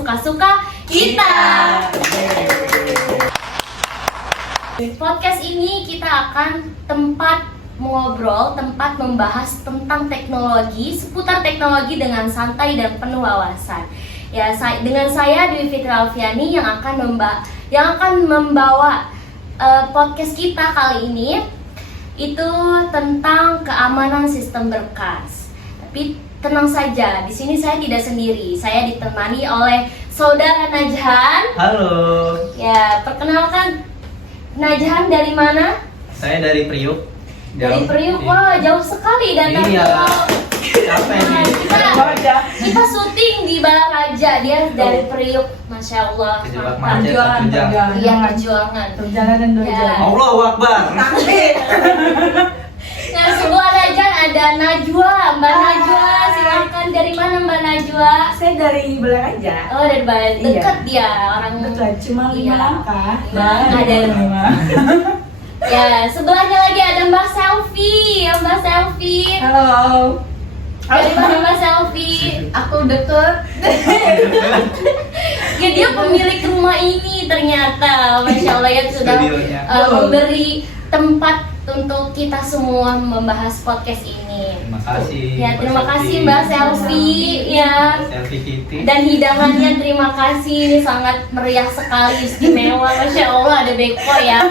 sesuka-suka kita. Podcast ini kita akan tempat mengobrol, tempat membahas tentang teknologi, seputar teknologi dengan santai dan penuh wawasan. Ya, dengan saya Dwi Fitri Alfiani yang akan membawa podcast kita kali ini itu tentang keamanan sistem berkas. Tapi tenang saja, di sini saya tidak sendiri. Saya ditemani oleh saudara Najhan. Halo. Ya, perkenalkan, Najhan dari mana? Saya dari Priuk. Dari Priuk, wah jauh sekali datangnya. Iya. Apa ini? Kita syuting di Balaraja, dia dari Priuk, masya Allah. Kejebak mantap. macet satu jam. Iya, perjuangan. Perjalanan 2 jam. Allahu Akbar. Nah, sebelah Najhan ada Najwa, Mbak Najwa. Silakan, dari mana Mbak Najwa? Saya dari Balaraja. Oh, dari Balaraja. Iya. Dekat dia orang. Dekat, cuma 5 Iya. langkah. Ada. Ya, sebelahnya lagi ada Mbak Selfie. Ya, Mbak Selfie. Halo. Dari mana Mbak Selfie? Aku deket. Ya, dia pemilik rumah ini ternyata, masya Allah, yang sudah Studionya. memberi tempat untuk kita semua membahas podcast ini. Terima kasih. Ya, terima Mbak kasih Selfie. Mbak Selfie. Ya. Selfie Kitty. Dan hidangannya terima kasih, ini sangat meriah sekali, istimewa, masya Allah, ada beko ya.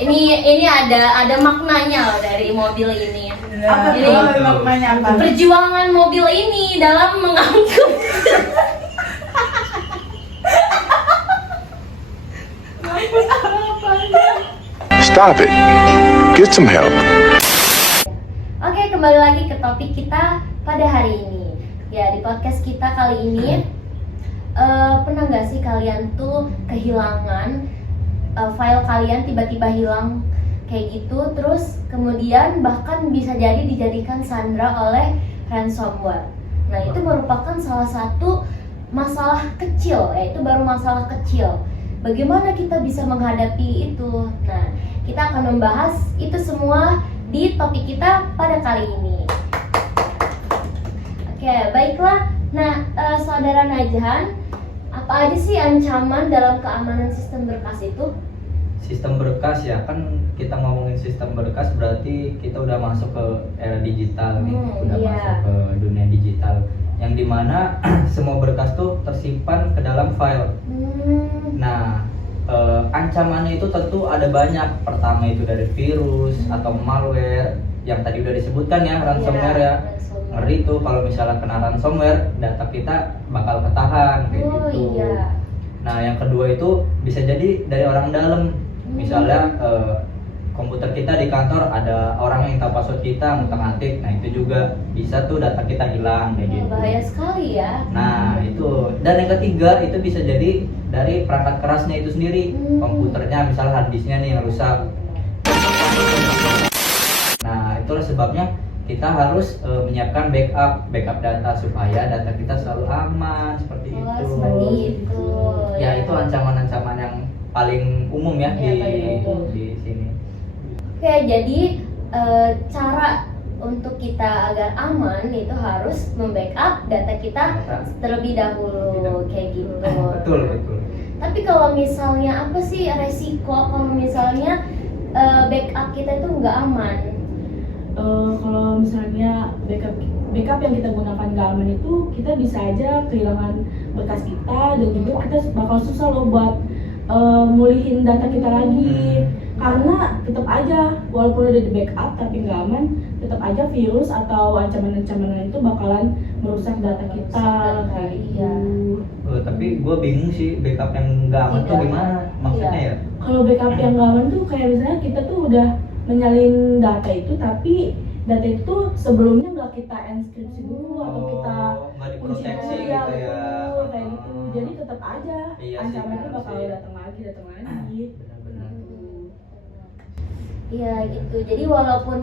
Ini ada maknanya loh dari mobil ini. Apa Ini tuh maknanya apa? perjuangan mobil ini dalam mengangkut Stop it. Get some help. Oke, kembali lagi ke topik kita pada hari ini. Ya, di podcast kita kali ini pernah nggak sih kalian tuh kehilangan file kalian tiba-tiba hilang kayak gitu, terus kemudian bahkan bisa jadi dijadikan sandera oleh ransomware. Nah, itu merupakan salah satu masalah kecil, yaitu baru masalah kecil. Bagaimana kita bisa menghadapi itu? Nah, kita akan membahas itu semua di topik kita pada kali ini. Oke, baiklah. Nah, saudara Najhan, apa aja sih ancaman dalam keamanan sistem berkas itu? Sistem berkas ya, kan kita ngomongin sistem berkas berarti kita udah masuk ke era digital nih, udah iya. masuk ke dunia digital yang dimana semua berkas tuh tersimpan ke dalam file. Nah, ancamannya itu tentu ada banyak. Pertama itu dari virus atau malware yang tadi udah disebutkan ya, ransomware ya. ransomware. Ngeri tuh kalau misalnya kena ransomware, data kita bakal ketahan kayak Oh, gitu. iya. Nah, yang kedua itu bisa jadi dari orang dalam. Misalnya komputer kita di kantor ada orang yang tahu password kita, ngutak-ngatik. Nah, itu juga bisa tuh data kita hilang kayak gitu. Bahaya sekali ya. Nah, itu. Dan yang ketiga itu bisa jadi dari perangkat kerasnya itu sendiri. Komputernya misalnya hard disknya nih yang rusak. Nah, itulah sebabnya kita harus menyiapkan backup data supaya data kita selalu aman seperti Oh, itu. seperti itu. Ya, itu ancaman-ancaman yang paling umum ya, Ya, paling umum. di sini. Oke, jadi cara untuk kita agar aman itu harus membackup data kita terlebih dahulu, kayak gitu. Betul. Tapi kalau misalnya apa sih resiko kalau misalnya backup kita itu nggak aman? Kalau misalnya backup yang kita gunakan nggak aman itu, kita bisa aja kehilangan berkas kita dan juga kita bakal susah loh buat mulihin data kita lagi. Karena tetap aja walaupun udah di backup tapi nggak aman, tetap aja virus atau ancaman-ancaman itu bakalan merusak data kita kayak gitu. Tapi gue bingung sih backup yang nggak aman tuh Tidak. gimana maksudnya ya? Kalau backup yang nggak aman tuh kayak misalnya kita tuh udah menyalin data itu, tapi data itu tuh sebelumnya nggak kita enkripsi dulu atau kita nggak kunci diproteksi dulu, gitu ya? betul, kayak gitu. Jadi tetap aja Iya sih, ancamannya benar bakal sih. datang lagi. Benar-benar. Iya gitu. Jadi walaupun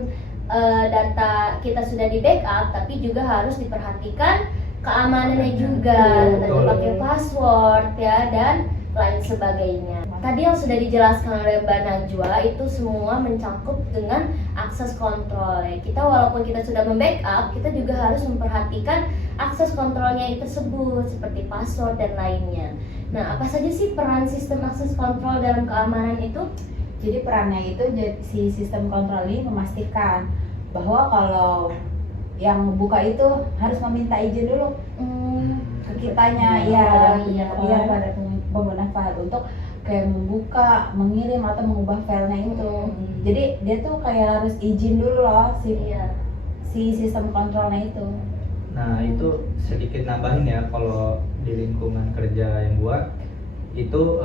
data kita sudah di backup, tapi juga harus diperhatikan keamanannya juga, Betul. tadi pakai password ya dan lain sebagainya. tadi yang sudah dijelaskan oleh Mbak Najwa itu semua mencakup dengan akses kontrol ya. Kita walaupun kita sudah membackup, kita juga harus memperhatikan akses kontrolnya itu tersebut seperti password dan lainnya. Nah, apa saja sih peran sistem akses kontrol dalam keamanan itu? Jadi perannya itu si sistem kontrol ini memastikan bahwa kalau yang buka itu harus meminta izin dulu ke kitanya ya pada pengguna file untuk kayak membuka, mengirim atau mengubah filenya itu. Jadi dia tuh kayak harus izin dulu loh si sistem kontrolnya itu. Nah itu sedikit nambahin ya, kalau di lingkungan kerja yang gua itu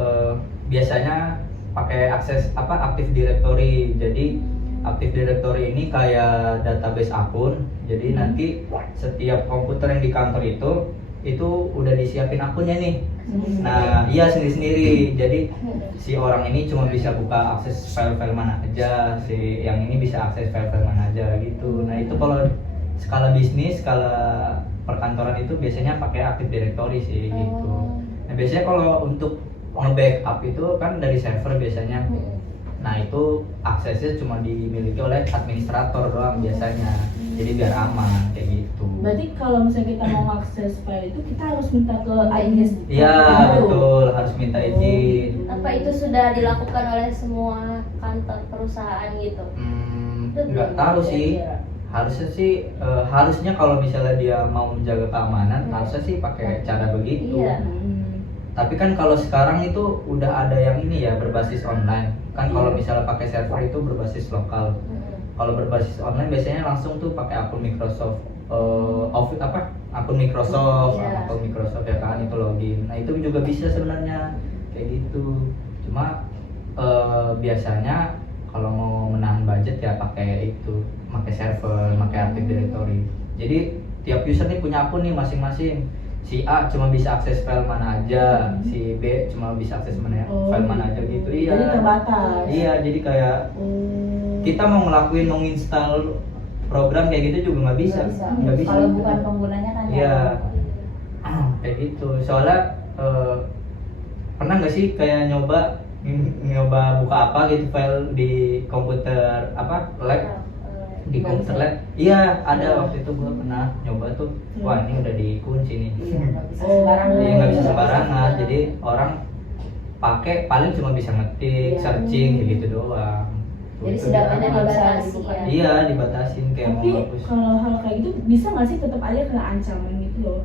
biasanya pakai akses Active Directory. Jadi Active Directory ini kayak database akun. Jadi nanti setiap komputer yang di kantor itu udah disiapin akunnya nih. Nah, iya sendiri-sendiri. Jadi si orang ini cuma bisa buka akses file-file mana aja, si yang ini bisa akses file-file mana aja gitu. Nah, itu kalau skala bisnis, skala perkantoran itu biasanya pakai Active Directory sih gitu. Nah, biasanya kalau untuk nge-backup itu kan dari server biasanya. Nah, itu aksesnya cuma dimiliki oleh administrator doang biasanya. Jadi biar aman kayak gitu. Berarti kalau misalnya kita mau akses file itu kita harus minta ke admin. Iya, betul, harus minta izin. Apa itu sudah dilakukan oleh semua kantor perusahaan gitu? Nggak tahu sih. Harusnya sih harusnya kalau misalnya dia mau menjaga keamanan harusnya sih pakai cara begitu. Iya. Tapi kan kalau sekarang itu udah ada yang ini ya, berbasis online. Kan kalau misalnya pakai server itu berbasis lokal. Kalau berbasis online biasanya langsung tuh pakai akun Microsoft Office akun Microsoft, akun Microsoft ya kan, itu login. Nah, itu juga bisa sebenarnya kayak gitu. Cuma biasanya kalau mau menahan budget ya pakai server, pakai Active Directory. Jadi tiap user nih punya akun nih masing-masing. Si A cuma bisa akses file mana aja, si B cuma bisa akses file mana aja gitu. Iya. Jadi terbatas. Iya, jadi kayak kita mau menginstal program kayak gitu juga nggak bisa. Nggak bisa. Kalau bukan penggunanya kan Iya. Kayak gitu. Soalnya pernah nggak sih kayak nyoba buka apa gitu file di komputer lab? Di komputer lab, iya ada waktu itu gue pernah nyoba tuh, wah ini udah dikunci nih. nggak bisa sembarangan. Iya nggak bisa sembarangan, jadi orang pakai paling cuma bisa ngetik, searching kayak gitu doang. Jadi Itu sedangkannya dia. nggak bisa Dibatasi, dibuka. ya. Iya dibatasin kayak mau Tapi ngapus. kalau hal kayak gitu bisa nggak sih tetap aja kena ancaman gitu loh?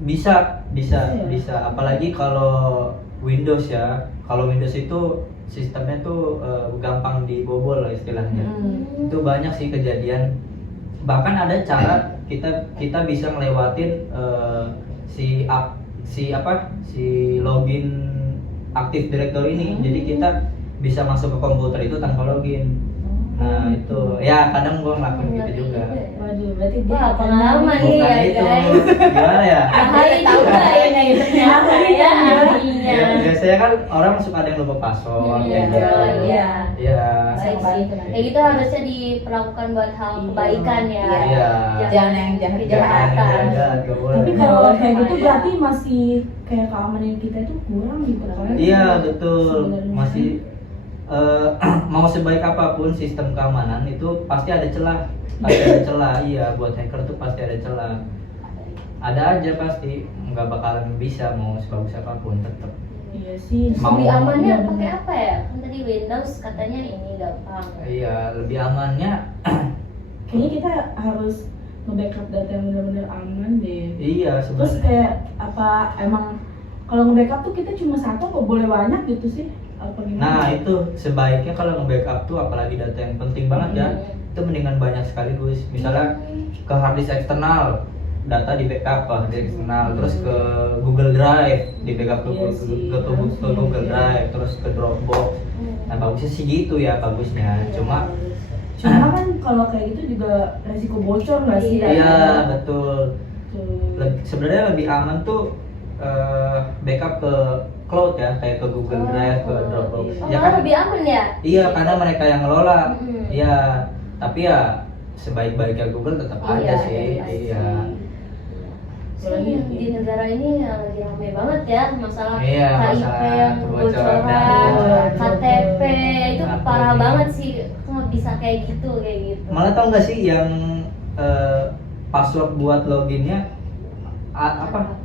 Bisa. Apalagi kalau Windows ya. Kalau Windows itu sistemnya tuh gampang dibobol lah istilahnya. Itu banyak sih kejadian. Bahkan ada cara kita bisa ngelewatin si login Active Directory ini. Jadi kita bisa masuk ke komputer itu tanpa login. Nah itu ya kadang gua ngelakuin gitu juga. Waduh, berarti dia Wah, pengalaman nih Bukan ya itu, guys. gimana ya? Bahaya juga ya ternyata ya ahlinya. Ya, biasanya kan orang suka ada yang lupa password kayak gitu. Iya. Iya. Baik sih. Kayak gitu harusnya diperlakukan buat hal kebaikan ya. Iya. Jangan yang jahat-jahat. Jangan, nggak boleh. Tapi kalau kayak gitu berarti masih kayak keamanan kita itu kurang gitu kan? Iya betul, Sebenarnya. masih mau sebaik apapun sistem keamanan itu pasti ada celah, iya buat hacker tuh pasti ada celah, ada aja pasti, nggak bakalan bisa mau sebagus apapun tetap. Iya sih. Lebih amannya Iya, pakai benar. apa ya? Kan tadi Windows katanya ini gampang. Iya lebih amannya, Kayaknya kita harus nge-backup data yang benar-benar aman deh. iya Terus sebenarnya. kayak apa emang kalau nge-backup tuh kita cuma satu kok boleh banyak gitu sih? Apa gimana? Nah itu sebaiknya kalau nge-backup tuh apalagi data yang penting banget ya, itu mendingan banyak sekaligus. Misalnya ke hard disk eksternal, data di backup ke hard disk eksternal, terus ke Google Drive di backup ke, Iya sih. ke Google Drive, terus ke Dropbox. Nah bagusnya sih gitu ya bagusnya. Cuma kan kalau kayak gitu juga resiko bocor nggak sih? iya betul. Tuh. Sebenarnya lebih aman tuh backup ke cloud ya, kayak ke Google Drive, ke Dropbox. Oh, Ya malah kan? lebih aman ya? Iya, karena mereka yang ngelola. Mm-mm. Iya, tapi ya sebaik-baiknya Google tetap ada Iya, sih. iya, Iya. Apalagi Sih, di negara ini ya lagi ramai banget ya masalah Iya, KIP masalah yang kebocoran kebocoran, data. KTP itu KTP. parah banget sih. Kok bisa kayak gitu. Malah tau nggak sih yang password buat loginnya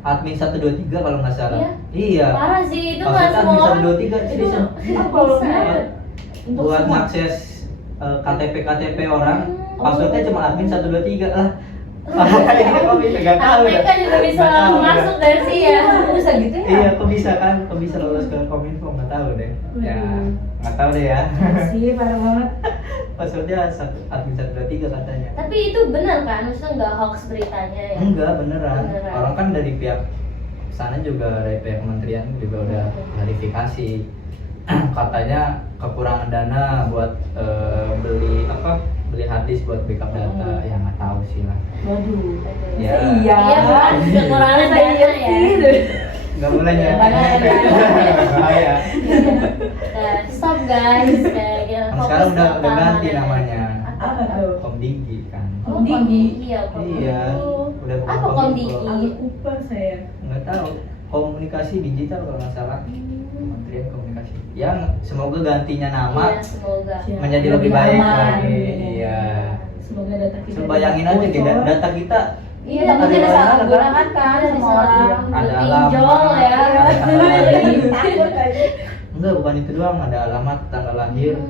admin 123 kalau nggak salah. Iya. Parah sih itu nggak Password semua admin orang. 123 Itu seriusan. Apa bisa. untuk Buat semua? mengakses KTP orang, Hmm. passwordnya cuma admin 123 lah. Kok bisa nggak tahu KTP ya? juga bisa Nggak tahu, masuk ya? dari sih ya. Bisa gitu ya? Iya, kok bisa kan? Kok bisa lolos ke Kominfo? Nggak tahu deh. Ya, nggak tahu deh ya. Sih parah banget. Passwordnya admin 123 katanya. Tapi itu benar kan? Maksudnya nggak hoax beritanya ya? Enggak, beneran. Beneran. Orang kan dari pihak sana juga, dari pihak kementerian juga udah klarifikasi. Katanya kekurangan dana buat beli hard disk buat backup data. Ya nggak tahu sih lah. Waduh. Ya. Iya. Iya, bukan kekurangan Masa iya dana ya. sih? Nggak boleh ya. Bahaya. Bahaya. Nah, stop guys, kayak gitu. Kan sekarang Fokus udah ke ganti keamanan. namanya. Apa tuh? Komdigi kan. Oh, Komdigi. Komdigi ya, Iya. Udah bukan Apa Komdigi? Agak lupa saya. Nggak tahu. Komunikasi digital kalau nggak salah. Kementerian Komunikasi. Yang semoga gantinya nama Iya, semoga. Siap. menjadi lebih baik aman. lagi. Iya. Semoga data kita. Coba bayangin aja bocor. data kita Iya, tapi Ada tidak salah mana, gunakan kan Ada sama orang. Ada pinjol alamat. ya. Takut aja. enggak, bukan itu doang, ada alamat, tanggal lahir. Ya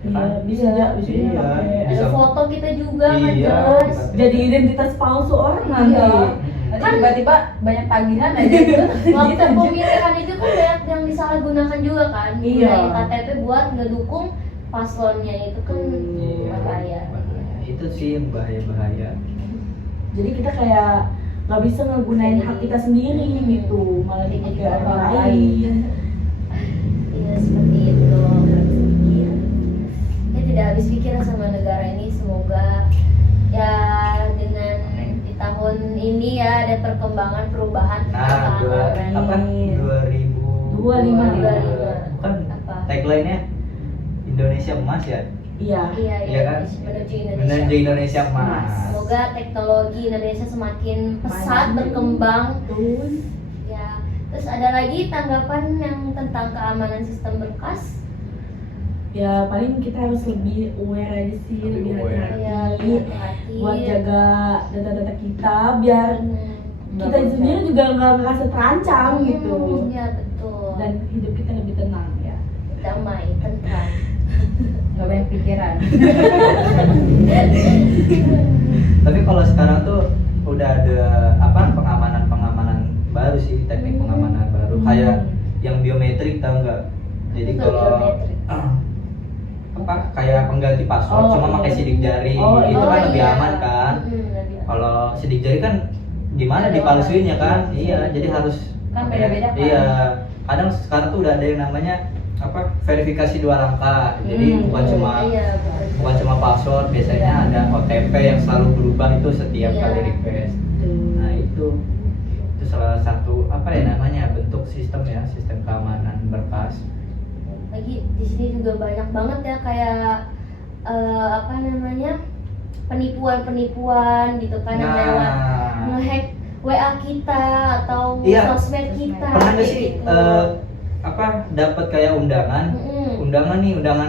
Iya, kan? bisa bisa Iya. pakai. Ada Bisa. foto kita juga kan Iya, jelas. bisa. Jadi identitas palsu orang nanti. Iya. Mm-mm. Nanti tiba-tiba banyak tagihan aja gitu. Waktu pemilihan itu kan banyak yang disalahgunakan juga kan. Iya. Gunain KTP buat ngedukung paslonnya itu kan Iya. bahaya. Itu sih bahaya. Jadi kita kayak nggak bisa ngegunain hak kita sendiri gitu, malah dipakai orang lain. Iya seperti itu. Ya tidak habis pikir sama negara ini, semoga ya dengan di tahun ini ya ada perkembangan perubahan Nah, keamanan. 25. Bukan Apa? tagline-nya Indonesia Emas ya? Iya. Iya, Iya kan? menuju Indonesia. Menuju Indonesia Emas. Semoga teknologi Indonesia semakin pesat Maju. berkembang. Betul. Ya, terus ada lagi tanggapan yang tentang keamanan sistem berkas. Ya paling kita harus lebih aware aja sih, Lebih lebih aware. hati-hati Ya, lebih hati-hati. buat jaga data-data kita biar kita sendiri juga nggak ngerasa terancam gitu, Iya betul. dan hidup kita lebih tenang ya. damai, tentram. Gak banyak pikiran. Tapi kalau sekarang tuh udah ada pengamanan baru sih, teknik pengamanan baru kayak yang biometrik, tau nggak? Jadi Itu kalau biometrik. kayak pengganti password Oh, cuma iya. pakai sidik jari, Oh, itu oh, kan lebih iya. aman kan? Lebih aman. Kalau sidik jari kan gimana Ada dipalsuinnya orang. kan? Iya, jadi harus Kan beda-beda kan. Iya, kadang sekarang tuh udah ada yang namanya verifikasi 2 langkah. Jadi bukan cuma Iya, betul. bukan cuma password, biasanya ada OTP yang selalu berubah itu setiap Iya. kali request. Nah itu salah satu namanya bentuk sistem ya, sistem keamanan berkas. Lagi di sini juga banyak banget ya kayak penipuan gitu kan yang lewat ngehack WA kita atau Iya. sosmed kita. Pernah nggak kayak sih gitu. dapat kayak undangan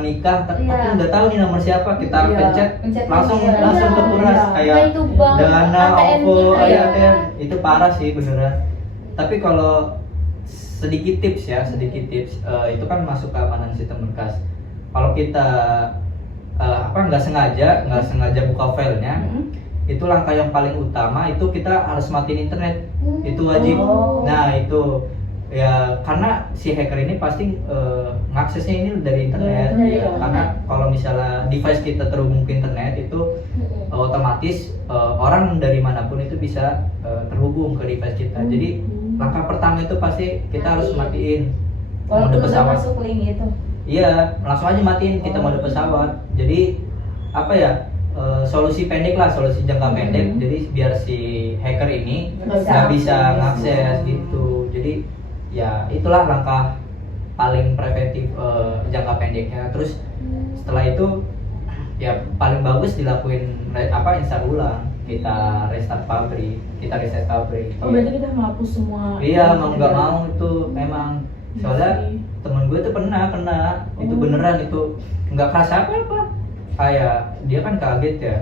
nikah, tapi Iya. nggak tahu nih nomor siapa, kita Iya. pencet langsung Iya. kekuras Iya. kayak Nah, itu bank Dana, ATM OVO, kita ya. ATM, itu parah sih beneran. Tapi kalau sedikit tips itu kan masuk keamanan sistem berkas. Kalau kita nggak sengaja buka filenya, itu langkah yang paling utama itu kita harus matiin internet. Itu wajib. Oh. Nah itu ya karena si hacker ini pasti ngaksesnya ini dari internet. Dari Ya, internet. karena kalau misalnya device kita terhubung ke internet itu otomatis orang dari manapun itu bisa terhubung ke device kita. Jadi langkah pertama itu pasti kita harus matiin mode Walaupun udah pesawat. masuk link itu. Iya, langsung aja matiin kita mode pesawat. Jadi solusi pendek lah, solusi jangka pendek. Jadi biar si hacker ini nggak bisa ngakses gitu. Jadi ya itulah langkah paling preventif jangka pendeknya. Terus setelah itu ya paling bagus dilakuin install ulang. kita restart pabrik. Oh berarti kita menghapus semua. Iya, mau nggak mau itu memang. Soalnya temen gue tuh pernah itu beneran itu nggak kerasa apa-apa. Kayak dia kan kaget ya.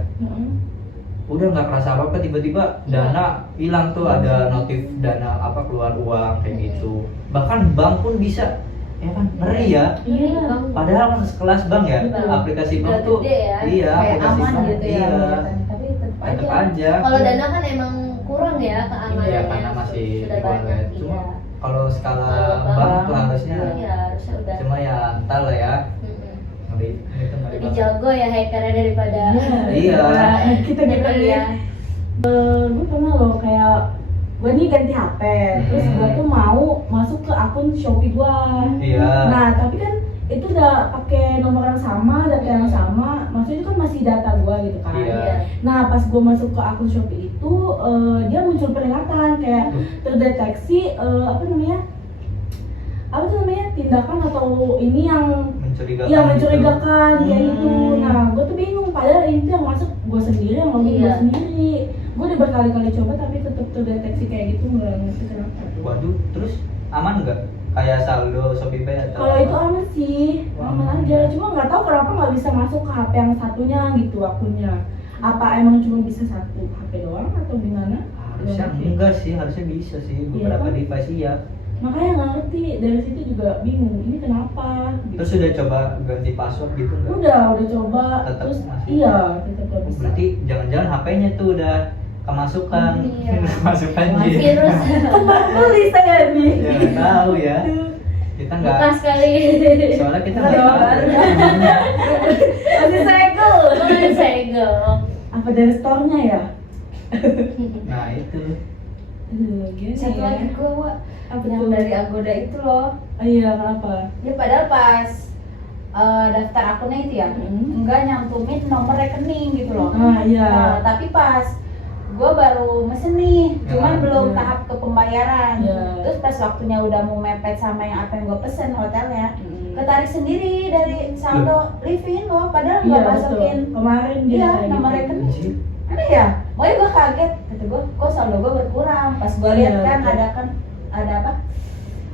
Udah nggak kerasa apa-apa, tiba-tiba dana hilang tuh, ada notif dana apa keluar uang kayak gitu. Bahkan bank pun bisa, ya kan ngeri ya. Iya. Padahal kan sekelas bank ya, Betul. aplikasi Udah bank tuh, gede ya. iya Kayak aplikasi aman bank, gitu ya iya, kelihatannya. Tapi tetap tetep aja. aja. Kalau Dana kan emang kurang ya keamanannya. Iya, karena masih sudah di banyak. wallet. Cuma Iya. kalau skala Kalau bank bank, tuh harusnya, Iya, harusnya udah. cuma ya entah lah ya, Mm-mm. ngeri itu ngeri Lebih banget. jago ya hackernya daripada Iya. Kita ya. gue pernah loh kayak gue nih ganti HP, terus gue tuh mau masuk ke akun Shopee gue. Iya. Nah tapi kan itu udah pakai nomor yang sama, data yang sama, maksudnya itu kan masih data gue gitu kan. Iya. Nah pas gue masuk ke akun Shopee itu dia muncul peringatan kayak terdeteksi apa tuh namanya tindakan atau ini yang Mencurigakan. iya mencurigakan kayak Hmm. gitu. Nah gue tuh bingung padahal ini tuh yang masuk gue sendiri, yang login gue Iya. sendiri. Gue udah berkali-kali coba tapi tetap terdeteksi kayak gitu, nggak ngerti kenapa. Waduh, terus aman nggak? Kayak saldo Shopee Pay atau Kalau apa? itu aman sih, aman aja. Cuma nggak tahu kenapa nggak bisa masuk ke HP yang satunya gitu akunnya. Apa emang cuma bisa satu HP doang atau gimana? Harusnya Nggak ngerti. enggak sih, harusnya bisa sih beberapa kan? device iya. Makanya nggak ngerti, dari situ juga bingung. Ini kenapa? Gitu. Terus udah coba ganti password gitu nggak? Udah coba. Tetap Terus masih? iya tetap nggak bisa. Berarti jangan-jangan HP-nya tuh udah kemasukan. Iya. Kemasukan Wah, jin. virus Beli saya nih. Ya nggak tahu ya. Kita nggak. bekas kali. Soalnya kita Nggak nggak tahu. tahu. namanya. Masih segel. Boleh segel. Apa dari store-nya ya? Nah itu. Gini Satu ya. lagi gue Wak, Apa yang tuh? dari Agoda itu loh. Oh iya, kenapa? Ya padahal pas daftar akunnya itu ya enggak nyantumin nomor rekening gitu loh. Ah iya. Nah, tapi pas gue baru mesen nih, cuman Ya, belum ya. tahap ke pembayaran. Ya. Terus pas waktunya udah mau mepet sama yang apa yang gue pesen hotelnya, Mm. ketarik sendiri dari saldo living loh, padahal Iya nggak betul. masukin. Kemarin dia Iya, kayak nomor gitu. rekening. Anjir. Aneh ya, makanya gue kaget, kata gue, kok saldo gue berkurang. Pas gue lihat Iya, kan betul. ada apa?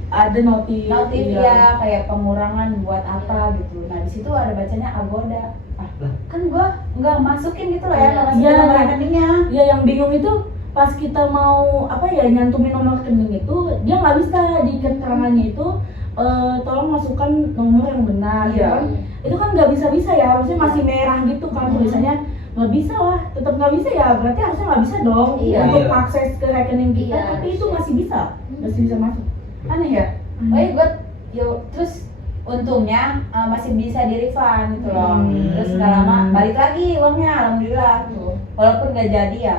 Ada notif. Notif iya. ya kayak pengurangan buat apa gitu. Nah di situ ada bacanya Agoda. Ah, Lah. kan gue nggak masukin gitu loh ya, nggak masukin Iya. nomor rekeningnya. Iya, yang bingung itu pas kita mau apa ya nyantumin nomor rekening itu dia nggak bisa di keterangannya itu tolong masukkan nomor yang benar Iya. kan. Itu kan nggak bisa ya, harusnya masih merah gitu kan tulisannya. Nggak bisa lah, tetap nggak bisa ya, berarti harusnya nggak bisa dong Iya. untuk Iya. akses ke rekening kita, Iya, tapi itu harusnya. masih bisa masuk. Aneh ya. Hmm. Oh iya gue, terus untungnya masih bisa di refund gitu loh. Hmm. Terus nggak lama balik lagi uangnya, alhamdulillah tuh. Walaupun nggak jadi ya,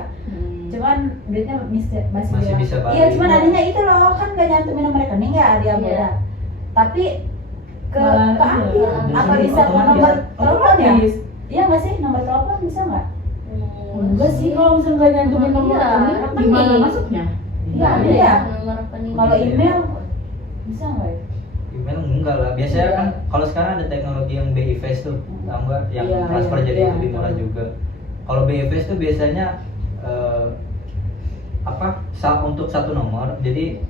cuman duitnya masih Masih dia- bisa balik. Iya, cuman adanya itu loh, kan nggak nyantumin nomor rekening ya di Agoda. Iya. Tapi Malah, keambil. iya. Apa Jadi bisa otomatis. nomor telepon ya? Otomatis. Iya nggak sih, nomor telepon bisa nggak? Enggak sih, kalau misalnya nggak nyantumin nomor Iya, rekening rekening. gimana masuknya? Iya, Nah, ada ya. Nomor rekening. Kalau Iya. email bisa nggak ya? Email enggak lah. Biasanya Iya. kan kalau sekarang ada teknologi yang BI Face tuh, tahu nggak? Yang Iya, transfer iya, jadi iya, lebih murah tahu. juga. Kalau BI Face tuh biasanya untuk satu nomor. Jadi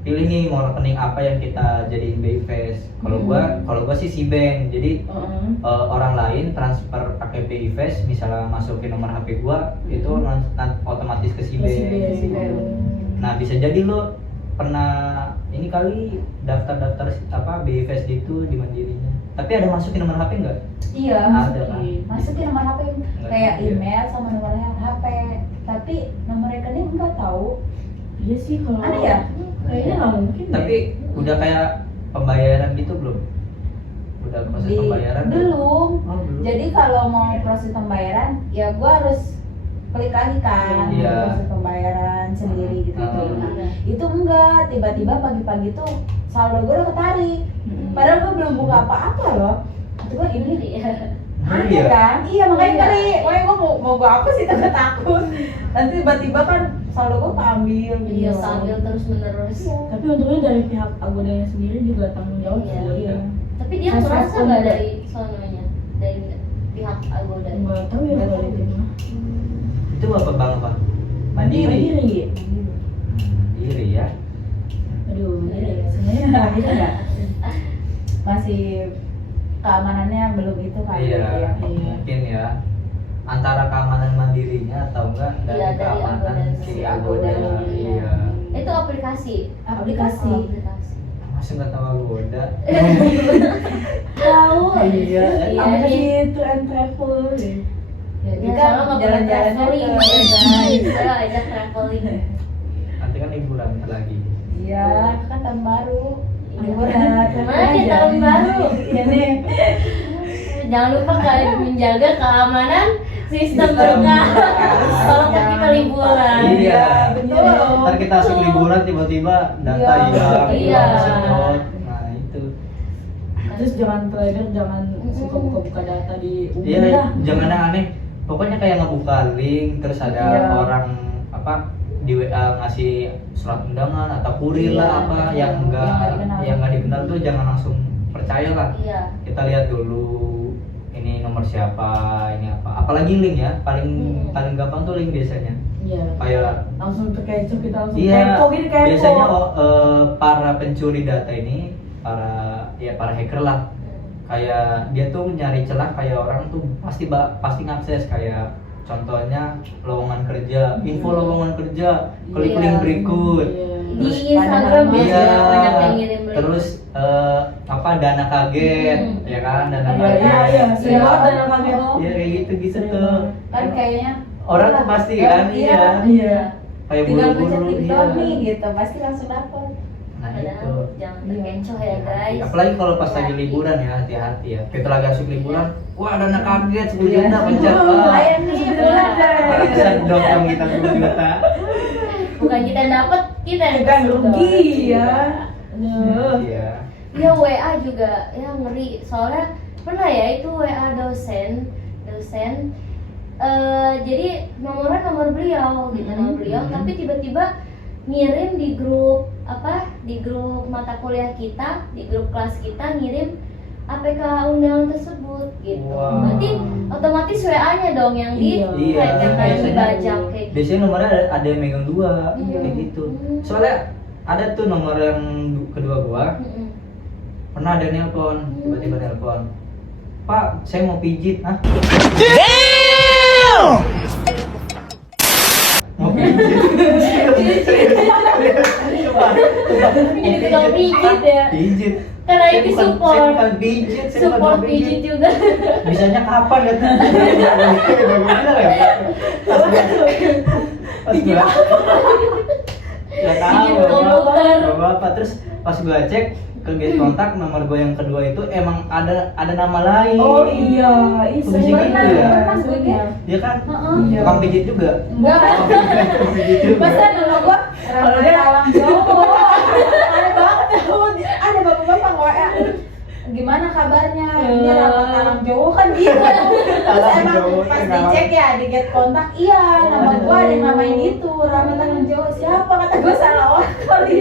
pilih nih mau rekening apa yang kita jadiin BI Face. Kalau gua sih Cbank. Jadi orang lain transfer pakai BI Face, misalnya masukin nomor HP gua itu otomatis ke Cbank. Cbank. Nah bisa jadi lo pernah ini kali daftar apa BI Face gitu di Mandirinya. Tapi ada masukin nomor HP nggak? Iya, Ada kan? masukin nomor HP kayak Iya. email sama nomor HP. Tapi nomor rekening nggak tahu. Iya sih kalau Ada ya? Kayaknya nggak mungkin. Tapi udah kayak pembayaran gitu belum? Udah proses pembayaran Belum. Oh, belum. Jadi kalau mau proses pembayaran, ya gua harus klik lagi kan Iya. proses pembayaran sendiri gitu. Hmm. Nah, itu enggak, tiba-tiba pagi-pagi tuh saldo gue udah ketarik. Padahal gue belum buka apa-apa loh. Itu gue ini Iya. aneh Iya. kan? Iya makanya Iya. ngeri. Makanya gue mau gue apa sih takut. Nanti tiba-tiba kan saldo gue keambil gitu. Iya, sambil terus menerus. Iya. Tapi untungnya dari pihak Agodanya sendiri juga tanggung jawab Iya. sih. Iya. Tapi dia Mas merasa respon nggak juga. dari sononya, dari pihak Agoda? Nggak tahu ya kalau itu mah. Itu apa bank apa? Mandiri. Mandiri ya. Aduh, mandiri. Sebenarnya mandiri nggak? Masih keamanannya belum itu kali Iya, ya. mungkin ya. Antara keamanan mandirinya atau enggak dari Iya, dari keamanan Agoda. si Agoda. Agoda. Iya. Itu aplikasi. Aplikasi. Oh, aplikasi. Masih nggak tahu Agoda. Tahu. Iya. Aplikasi itu and travel. Ya, Ya, kita soalnya nggak pernah jalan-jalannya traveling ke ya guys. Saya ajak traveling. Nanti kan liburan bentar lagi. Iya, kan tahun baru. Iya. Liburan. Mana di tahun baru? Iya nih. Jangan lupa kalian menjaga keamanan sistem Sistem berkah. berkah. Kalau kita liburan. Iya. Betul. Ntar kita asik liburan tiba-tiba data Iya. hilang, Iya. semprot. Nah itu. Terus jangan trader, jangan suka buka-buka data di umum Iya, dah. jangan yang aneh. Pokoknya kayak ngebuka link terus ada Iya. orang apa di WA ngasih surat undangan atau kurir Iya, lah apa yang nggak dikenal tuh jangan langsung percaya lah. Iya. Kita lihat dulu ini nomor siapa, ini apa. Apalagi link ya, paling gampang tuh link biasanya. Iya. Kayak Langsung terkecoh, kita langsung iya, kepo gini kepo. biasanya para pencuri data ini, para hacker lah, kayak dia tuh nyari celah kayak orang tuh pasti ngakses kayak contohnya lowongan kerja, info lowongan kerja, klik Iya. link berikut. Iya. Di Terus Instagram Iya. biasanya banyak yang ngirim link. Terus dana kaget, ya kan, dana Iya, kaget. iya, iya. Sering Iya. banget dana kaget. Iya kayak gitu Sering tuh. banget. Kan kayaknya Orang tuh pasti kan, iya. Iya. Kayak tinggal buru-buru. pencet link Iya. doang nih gitu, pasti langsung dapet. Nah itu. Padahal jangan terkecoh ya guys. Apalagi kalau pas lagi Hati. liburan ya, hati-hati ya. Kita lagi asik liburan, wah dana kaget 10 Iya. juta pencet. Lumayan nih, bulan Barusan dong kita 10 juta. Bukan kita dapet, kita yang Bukan dapet. rugi ya. Aduh. Iya. Ya WA juga ya ngeri. Soalnya pernah ya itu WA dosen. Jadi nomornya nomor beliau gitu, nomor beliau, tapi tiba-tiba ngirim di grup mata kuliah kita, di grup kelas kita ngirim APK undangan tersebut gitu. Wow. Berarti otomatis WA-nya dong yang di Iya. yang tadi biasanya- dibajak kayak gitu. Biasanya nomornya ada yang megang dua, Iya. kayak gitu. Hmm. Soalnya ada tuh nomor yang kedua gua, Mm-mm. pernah ada nelpon, tiba-tiba nelpon. Pak, saya mau pijit. Hah? Mau pijit. Coba. Jadi tukang pijit ya. Pijit. Karena Saya itu bukan- support. Saya bukan pijit, saya bukan Support mau pijit juga. Bisanya kapan ya? Bener ya? Pas gua nggak tahu Pijit komputer. apa. Terus pas gua cek ke get kontak nomor gua yang kedua itu emang ada nama lain. Oh iya, Fungsi gitu ya? Pernah gue gitu. Dia kan Iya. tukang pijit juga. Enggak kan? Tukang pijit juga. Masa nama gua Rambut Talang Jowo. Aneh banget tahu. Ada bapak-bapak WA. Gimana kabarnya? Ini Rambut Talang Jowo kan gitu. Terus Talang emang Jowo, pas kenapa? dicek ya di get kontak, iya nama gua ada yang namain itu Rambut Talang Jowo. Siapa kata gua salah orang kali.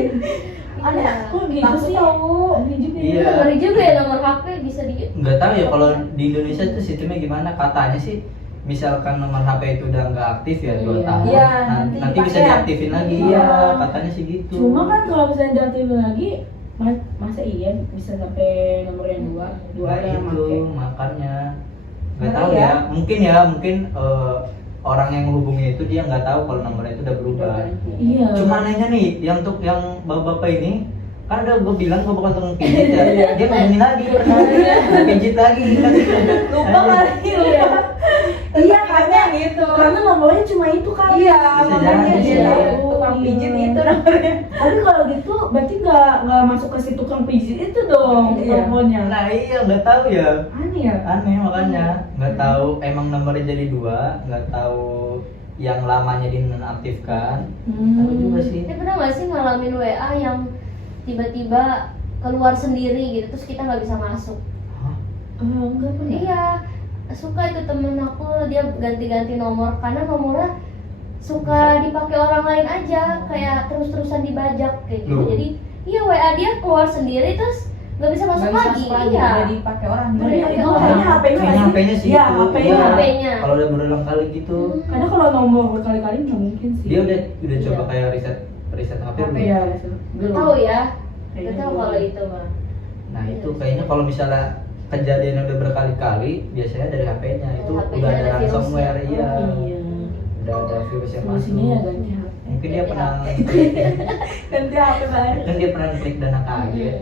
Aneh. Kok gitu Takut sih? tahu. Aneh juga ya. Iya. Ngeri juga ya nomor HP bisa di. Nggak tahu ya kalau di Indonesia tuh sistemnya gimana, katanya sih misalkan nomor HP itu udah nggak aktif ya 2 Iya. tahun, Iya, nanti nanti bisa dipakai. diaktifin lagi. Iya. Iya, katanya sih gitu. Cuma kan kalau misalnya diaktifin lagi, masa iya bisa sampai nomor yang dua Nah orang yang itu pakai. makanya nggak Ngeri tahu ya. ya, mungkin orang yang menghubungi itu dia nggak tahu kalau nomornya itu udah berubah. Iya. Cuma nanya nih, yang bapak-bapak ini kan udah gue bilang gue bukan tukang pijit ya, dia ngomongin lagi pernah pijit lagi kan. Lupa kali ya. Iya karena gitu. Karena nomornya cuma itu kali. Iya, Bisa makanya jadi. dia tukang pijit itu namanya. Tapi kalau gitu berarti nggak masuk ke si tukang pijit itu dong Iya. teleponnya. Nah iya nggak tahu ya, Aneh ya. aneh makanya nggak tahu emang nomornya jadi 2, nggak tahu yang lamanya dinonaktifkan. Tahu juga sih. Pernah nggak sih ngalamin WA yang tiba-tiba keluar sendiri gitu, terus kita nggak bisa masuk? Enggak pernah. Iya, suka itu temen aku, dia ganti-ganti nomor karena nomornya suka dipakai orang lain aja, kayak terus-terusan dibajak kayak gitu. Loh. Jadi iya WA dia keluar sendiri terus nggak bisa masuk Nggak bisa lagi. masuk Iya. Udah dipakai orang Udah gitu. dipakai Itu orang. kayaknya HP-nya Kayaknya nggak HP-nya sih Iya, itu. HP-nya. Iya. HP-nya. Kalau udah berulang kali gitu, Karena kalau nomor berkali-kali nggak mungkin sih. dia udah coba Iya. kayak riset HP HP dulu. Iya, Nggak tahu ya. Nggak Kayaknya tahu belum. kalau itu mah. Nah itu kayaknya kalau misalnya kejadian udah berkali-kali, biasanya dari HP-nya itu HP-nya udah ada ada ransomware, virusnya. iya, Iya. udah ada virus yang Solusinya ya masuk. ganti HP. Mungkin dia Ganti pernah HP. klik, Ganti HP baru. kan dia pernah klik dana kaget.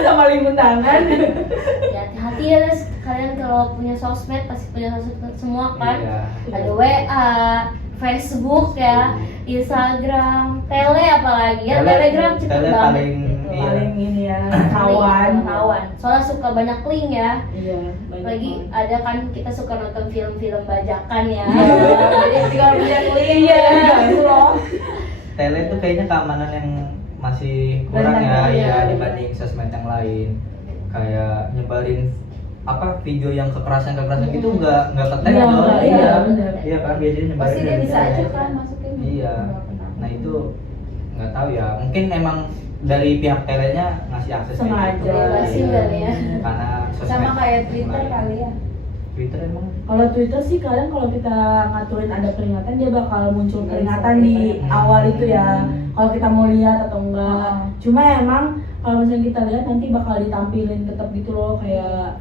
Sama limun tangan. Ya hati-hati ya guys, kalian kalau punya sosmed pasti punya sosmed semua kan. Iya. Ada WA, Facebook ya, Instagram, Tele apalagi ya, Telegram cepet Tele banget. paling gitu. iya. Paling ini ya, kawan. Kawan. Soalnya suka banyak link ya. Iya, banyak Lagi banget. ada kan kita suka nonton film-film bajakan ya. Iya. Jadi tinggal pencet link. Iya, itu loh. Tele itu kayaknya keamanan yang masih kurang Banyak, ya, iya. ya dibanding sosmed yang lain. Kayak nyebarin apa video yang kekerasan gitu nggak ketek Iya, loh. iya, Iya, benar. iya kan biasanya nyebarin Pasti dia dari bisa Tele. aja kan masukin. Iya. Nggak pernah. Nah itu nggak tahu ya, mungkin emang dari pihak telenya ngasih akses kayak Sengaja. gitu. Bebasin Iya. kali ya. Karena sosmed Sama kayak yang Twitter lain. kali ya. Twitter emang Kalau Twitter sih kadang kalau kita ngaturin ada peringatan dia bakal muncul Iya, peringatan bisa di peringatan. awal itu ya. Kalau kita mau lihat atau enggak. Oh. Cuma emang kalau misalnya kita lihat nanti bakal ditampilin tetap gitu loh kayak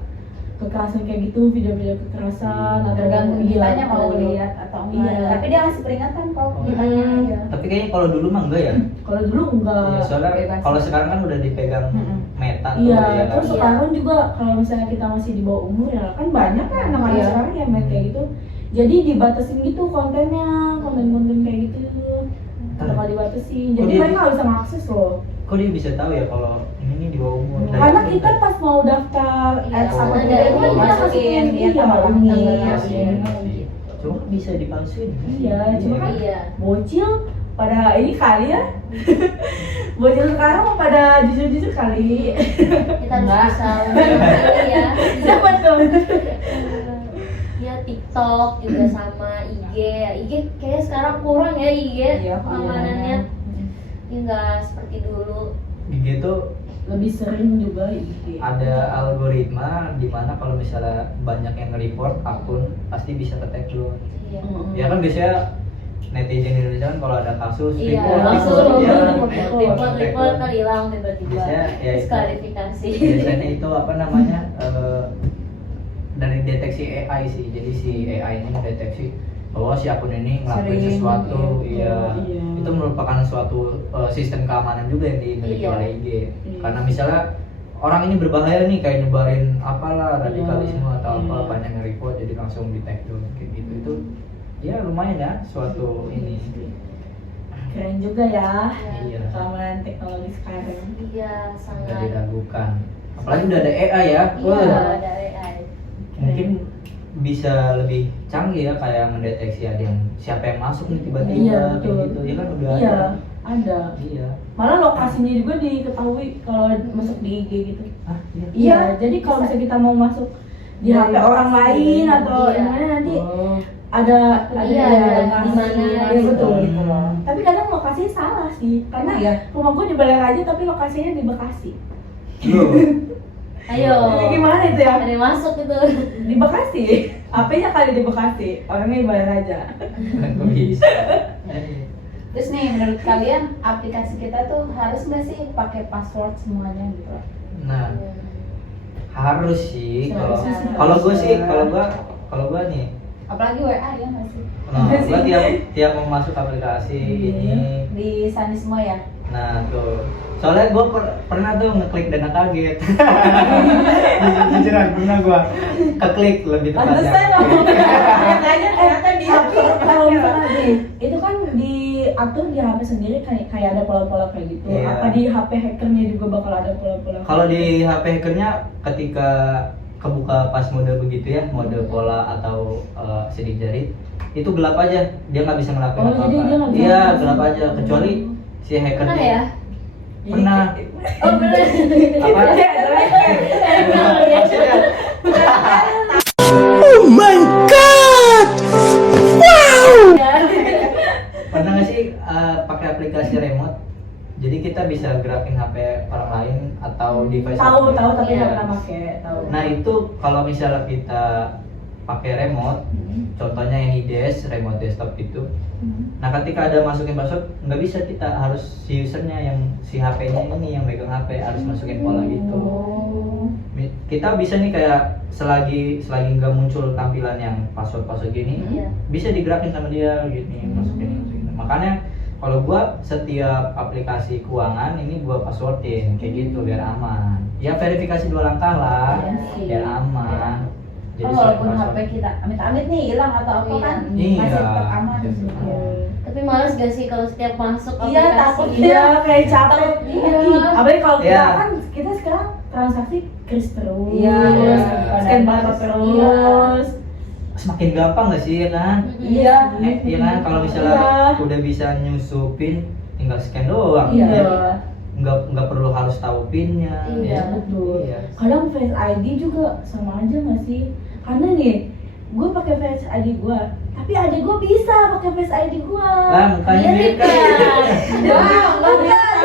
kekerasan kayak gitu, video-video kekerasan atau Tergantung iya, kitanya mau kalau- lihat atau enggak. Iya. Tapi dia ngasih peringatan kok Oh. kitanya aja. tapi kayaknya kalau dulu mah enggak ya. Kalau dulu enggak. Ya, soalnya bebas. kalau sekarang kan udah dipegang Mm-mm. Meta tuh Iya, ya kan. terus sekarang juga kalau misalnya kita masih di bawah umur ya kan banyak kan anak-anak Iya. sekarang yang main kayak gitu. Jadi dibatasin gitu kontennya, konten-konten kayak gitu. Bakal dibatasin. Jadi dia- mereka nggak bisa mengakses loh. Kok dia bisa tahu ya kalau ini nih di bawah umur? Dari Karena Twitter. kita pas mau daftar Iya, ads apa ada gitu yang kan kita masukin, masukin dia iya tambah ini. tambah Iya sih, Iya. benar sih. Cuma bisa dipalsuin. Iya, cuma kan Iya. bocil pada ini kali ya. Bocil sekarang pada jujur-jujur kali. Kita harus Enggak. bisa memilih ya. Siapa tuh? Ya TikTok juga sama IG. IG kayaknya sekarang kurang ya IG Iya, pengamanannya. Ya nggak seperti dulu. IG tuh Lebih sering juga IG. ada algoritma di mana kalau misalnya banyak yang nge-report akun pasti bisa ke-tag dulu. Iya. Ya kan biasanya netizen Indonesia kan kalau ada kasus Iya, report, langsung ya, report terhilang tiba-tiba. Biasanya ya itu. Diskualifikasi. Biasanya itu apa namanya dari deteksi AI sih. Jadi si AI ini mendeteksi bahwa si akun ini ngelakuin Sering, sesuatu, iya. iya. Iya. Itu merupakan suatu sistem keamanan juga yang dimiliki Iya. oleh IG. Iya. Karena misalnya orang ini berbahaya nih kayak nyebarin apalah radikalisme Iya. atau apa Iya. banyak yang report jadi langsung di tag dulu kayak gitu. Itu ya lumayan ya suatu ini. Keren juga ya. Iya. Keamanan teknologi sekarang. Iya, Nggak sangat. diragukan. Apalagi udah ada AI ya. Iya, Wah. ada AI. Mungkin bisa lebih canggih ya kayak mendeteksi ada yang siapa yang masuk nih tiba-tiba Iya, kayak betul. gitu ya kan udah Iya, ada. ada. Iya. Malah lokasinya juga diketahui kalau masuk di IG gitu. Ah, iya. Iya, jadi kalau misalnya kita mau masuk di Dari HP orang lokasi. lain atau Iya. gimana nanti Oh. ada Iya, lokasi. di mana, Iya, betul. gitu loh. Tapi kadang lokasinya salah sih, karena Iya. rumah gue di Balai Raja tapi lokasinya di Bekasi. Loh. Ayo. Jadi gimana itu ya? Ada yang masuk itu. Di Bekasi. HP-nya kali di Bekasi, orangnya di Balai Raja. Kok bisa? Terus nih menurut kalian aplikasi kita tuh harus nggak sih pakai password semuanya gitu? Nah, harus sih kalau Seharusnya sih kalau gue harus sih ya. kalau gue nih Apalagi WA ya nggak sih? nah, Iya gue sih. tiap mau masuk aplikasi Iya. ini Di Sani semua ya? nah tuh soalnya gue pernah tuh ngeklik dana kaget jujuran pernah gue keklik lebih Pantesan tepatnya loh. Katanya ternyata di HP kalau misalnya nih, itu kan diatur di HP sendiri kayak ada pola-pola kayak gitu. Iya. Apa di HP hackernya juga bakal ada pola-pola? kalau di HP hackernya ketika kebuka pas mode begitu ya mode pola atau sidik jari itu gelap aja dia nggak bisa ngelakuin Oh, apa-apa jadi dia nggak bisa iya ngelakuin. gelap aja kecuali si Pernah hackernya ya? pernah Oh, bener. apa maksudnya pernah nggak sih pakai aplikasi remote Jadi kita bisa gerakin HP orang lain atau device Tahu orang lain. tapi Iya. nggak pernah pakai. Tahu. Nah itu kalau misalnya kita pakai remote, contohnya ini remote desktop itu. Nah ketika ada masukin password, nggak bisa, kita harus si usernya yang si HP-nya ini yang megang HP harus masukin pola gitu. Kita bisa nih kayak selagi nggak muncul tampilan yang password gini, Iya. bisa digerakin sama dia gini, masukin. Makanya kalau gua setiap aplikasi keuangan ini gua passwordin kayak gitu biar aman. Ya verifikasi 2 langkah lah, Iya sih. biar aman. Kan selain walaupun password. HP kita amit-amit nih hilang atau apa kan Iya. masih tetap aman. Iya. Tapi males gak sih kalau setiap masuk Iya, aplikasi? takut. Iya, kayak capek. Iya. Apalagi kalau kita Iya. kan kita sekarang transaksi kris terus, Iya, iya. scan barcode terus. Semakin gampang gak sih ya kan? Iya. Iya kan kalau misalnya Iya. udah bisa nyusupin tinggal scan doang. Iya. Ya, nggak perlu harus tahu pinnya. Iya, ya. betul. Iya. Kadang Face ID juga sama aja nggak sih? Karena nih, gue pakai Face ID gue, tapi adik gue bisa pakai Face ID gue. Lah mukanya Mirip mirip. kan? Wah, benar.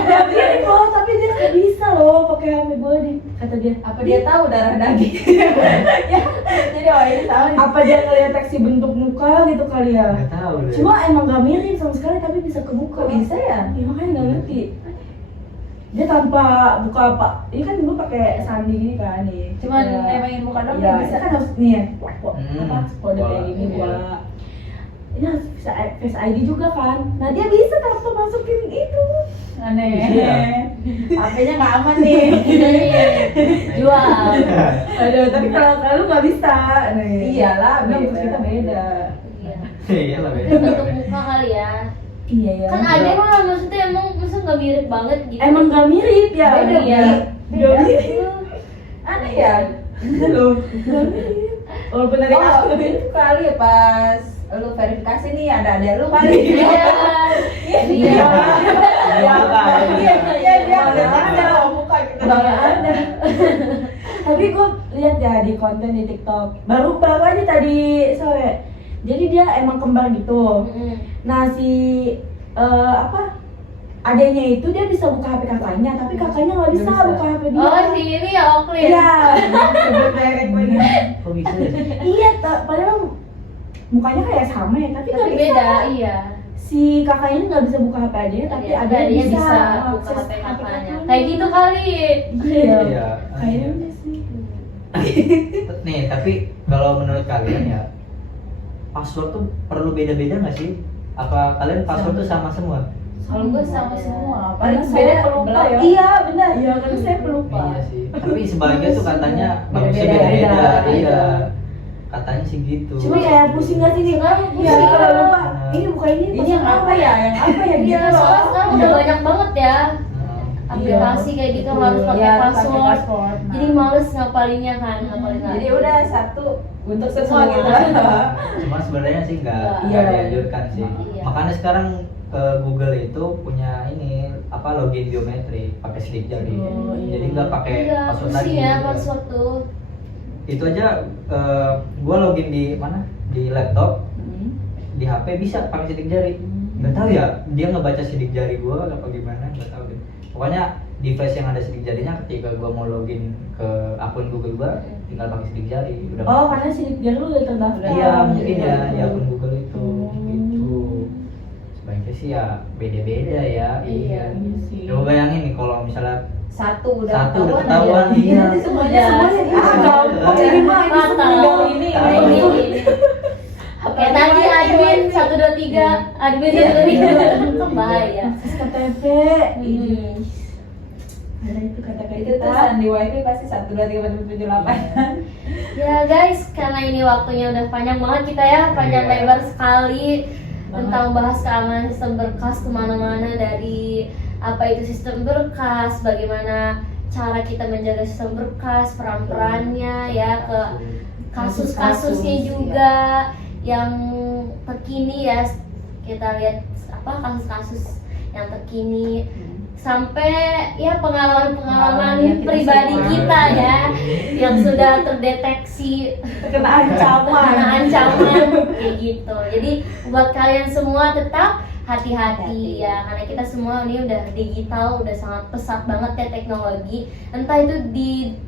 Dia mirip loh, tapi dia nggak bisa loh pakai HP gue kata dia. Apa dia tahu darah daging? Ya, jadi ini tahu. Apa dia ngedeteksi bentuk muka gitu kali ya? Nggak tahu deh. Cuma emang gak mirip sama sekali tapi bisa kebuka. Kok bisa ya? Iya, makanya gak ngerti. Dia tanpa buka apa? Ini kan gue pakai sandi gini kan nih. Cuman Ya. nemain muka doang Iya, bisa. bisa kan harus nih ya. Hmm, Apa? Kode kayak pola, gini iya. gua. Ini harus bisa Face ID juga kan. Nah, dia bisa tanpa masukin itu. Aneh. Iya. HP-nya nggak aman nih. Jual. Aduh, tapi kalau nggak bisa. Nih. Iyalah, Bilang beda. terus kita beda. Iya. Iya lah Mungkin beda. bentuk muka kali ya. Iya ya. Kan ada mah maksudnya emang masa nggak mirip banget gitu. Emang gak mirip ya? Beda, Iya. Gak mirip. Aneh ya. Loh, gak mirip. Walaupun dari Oh, aku itu kali ya pas lu verifikasi nih ada lu kali. Iya. Iya. Iya, muka. Iya, iya, dia Mana ada ada. muka gitu. Mana ada. Tapi gue lihat ya di konten di TikTok. Baru aja tadi sore. Jadi dia emang kembar gitu. Mm-mm. Nah si adanya itu dia bisa buka HP kakaknya, tapi kakaknya nggak bisa Nggak bisa. buka HP dia. Oh, si ini ya Oakley. Iya. Sebut merek lagi. Kok bisa ya? Iya, padahal mukanya kayak sama ya, tapi nggak Tapi bisa. beda, iya. Si kakaknya nggak bisa buka HP adanya, tapi Iya, adanya adanya bisa, bisa buka akses HP kakaknya. kakaknya. Kayak gitu kali. Iya. Iya. Kayaknya sih. Nih, tapi kalau menurut kalian ya password tuh perlu beda-beda nggak sih? Apa kalian password tuh sama semua? Kalau gue sama semua, Karena paling saya beda pelupa belah. ya. Iya, benar. Iya, karena saya pelupa. Iya sih. Tapi sebagian tuh katanya bagusnya Beda-beda. beda-beda. Iya. Katanya sih gitu. Cuma kayak pusing nggak sih nih? Sekarang Iya, pusing. kalau lupa. Ini buka ini. Ini yang apa ya? Yang apa ya? Iya, Gitu loh. soalnya sekarang udah banyak banget ya Heeh. aplikasi kayak gitu Betul. harus pakai Iya, pakai password. password. Nah. Jadi males ngapalinnya kan, ngapalin Jadi lagi. udah satu untuk semua Semua. gitu. Cuma sebenarnya sih nggak Iya. dianjurkan sih. Iya. Makanya sekarang Google itu punya ini apa login biometrik pakai sidik jari. Oh, iya. Jadi nggak pakai Iya, password pusing lagi. ya password tuh. Itu aja gua login di mana? Di laptop, di HP bisa pakai sidik jari. Nggak tahu ya, dia ngebaca sidik jari gua apa gimana, nggak tahu deh. Pokoknya device yang ada sidik jarinya ketika gua mau login ke akun Google gua tinggal pakai sidik jari udah. Oh, karena sidik jari lu udah terdaftar. Iya, mungkin ya Gitu. di akun Google itu gitu. Sebaiknya sih ya beda-beda ya. Iya. Iya sih. Coba bayangin nih kalau misalnya Satu udah Satu udah aja. ketahuan, iya. Nanti semuanya Semuanya. Ah, gampang ini mah ini Fatal. semudah ini. Tahu. Ini. Oke, tadi admin 123, admin 123 kan bahaya. Akses KTP. Hmm. Ada itu kata-kata Itu tuh sandi wifi pasti 1 2 3 4 5 6 7 8. Ya guys, karena ini waktunya udah panjang banget kita ya, panjang Iya. lebar sekali tentang bahas keamanan sistem berkas kemana-mana, dari apa itu sistem berkas, bagaimana cara kita menjaga sistem berkas, peran-perannya ya, ke kasus-kasusnya juga yang terkini ya, kita lihat apa kasus-kasus yang terkini sampai ya pengalaman-pengalaman Ya, kita pribadi semua. kita ya yang sudah terdeteksi kena ancaman. karena ancaman kayak gitu. Jadi buat kalian semua tetap hati-hati ya, karena kita semua ini udah digital, udah sangat pesat banget ya teknologi. Entah itu di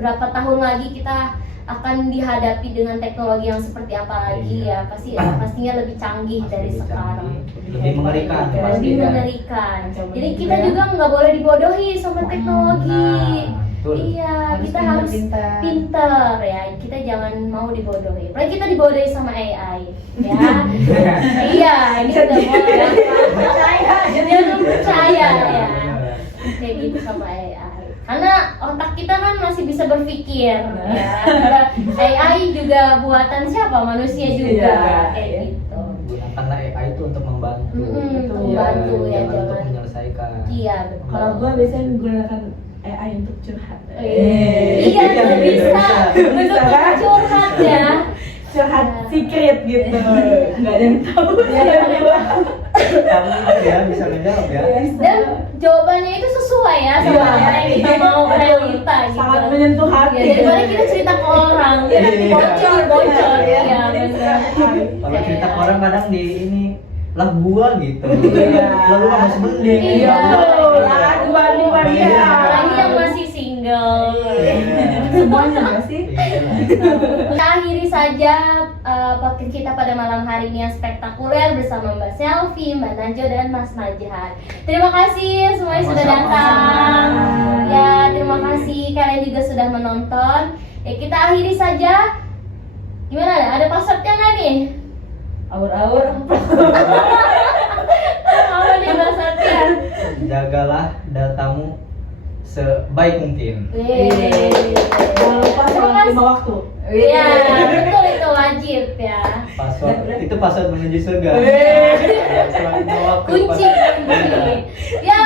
berapa tahun lagi kita akan dihadapi dengan teknologi yang seperti apa lagi ya, pastinya lebih canggih dari Lebih sekarang. canggih, lebih mengerikan Lebih Lebih pastinya. mengerikan. Ancaman Jadi juga kita ya. juga nggak boleh dibodohi sama teknologi. Nah, betul. Iya, kita harus pinter ya. Kita jangan mau dibodohi. Apalagi kita dibodohi sama AI, ya. Iya, ini udah mulai percaya, jangan percaya ya. Kayak gitu sama AI. Karena otak kita kan masih bisa berpikir, ya. AI juga buatan siapa? Manusia juga, Iya, kayak iya. gitu. Gunakanlah AI itu untuk membantu. Untuk Iya, membantu ya, jangan untuk jangan. menyelesaikan. Iya, betul. Kalau gua biasanya menggunakan AI untuk curhat. Iya, tuh bisa untuk Bisa kan? curhat ya. Curhat secret gitu. Enggak ada yang tahu. Kamu itu ya bisa menjawab ya. Dan jawabannya itu sesuai ya sama Iya, apa yang kita iya. mau realita gitu. Sangat menyentuh hati. Ya, daripada kita cerita ke orang, Iya. bocor Iya. ya benar. Kalau cerita ke orang kadang di ini lah gua gitu. Iya. Lalu masih mending. Iya. Lah, dibanding dia. Apalagi yang masih single. Semuanya nggak sih? Kita akhiri saja podcast kita pada malam hari ini yang spektakuler bersama Mbak Selvi, Mbak Najo, dan Mas Najhan. Terima kasih semuanya sudah Sama-sama. datang. Ya, terima kasih kalian juga sudah menonton. Ya, kita akhiri saja. Gimana? Ada passwordnya nggak nih? Aur-aur. Apa nih passwordnya? Jagalah datamu sebaik mungkin. Jangan lupa sholat 5 waktu. Iya, betul itu wajib ya. Password itu password menuju surga. Wih. Ya, selalu bawa ke Kunci, password. kunci. Ya,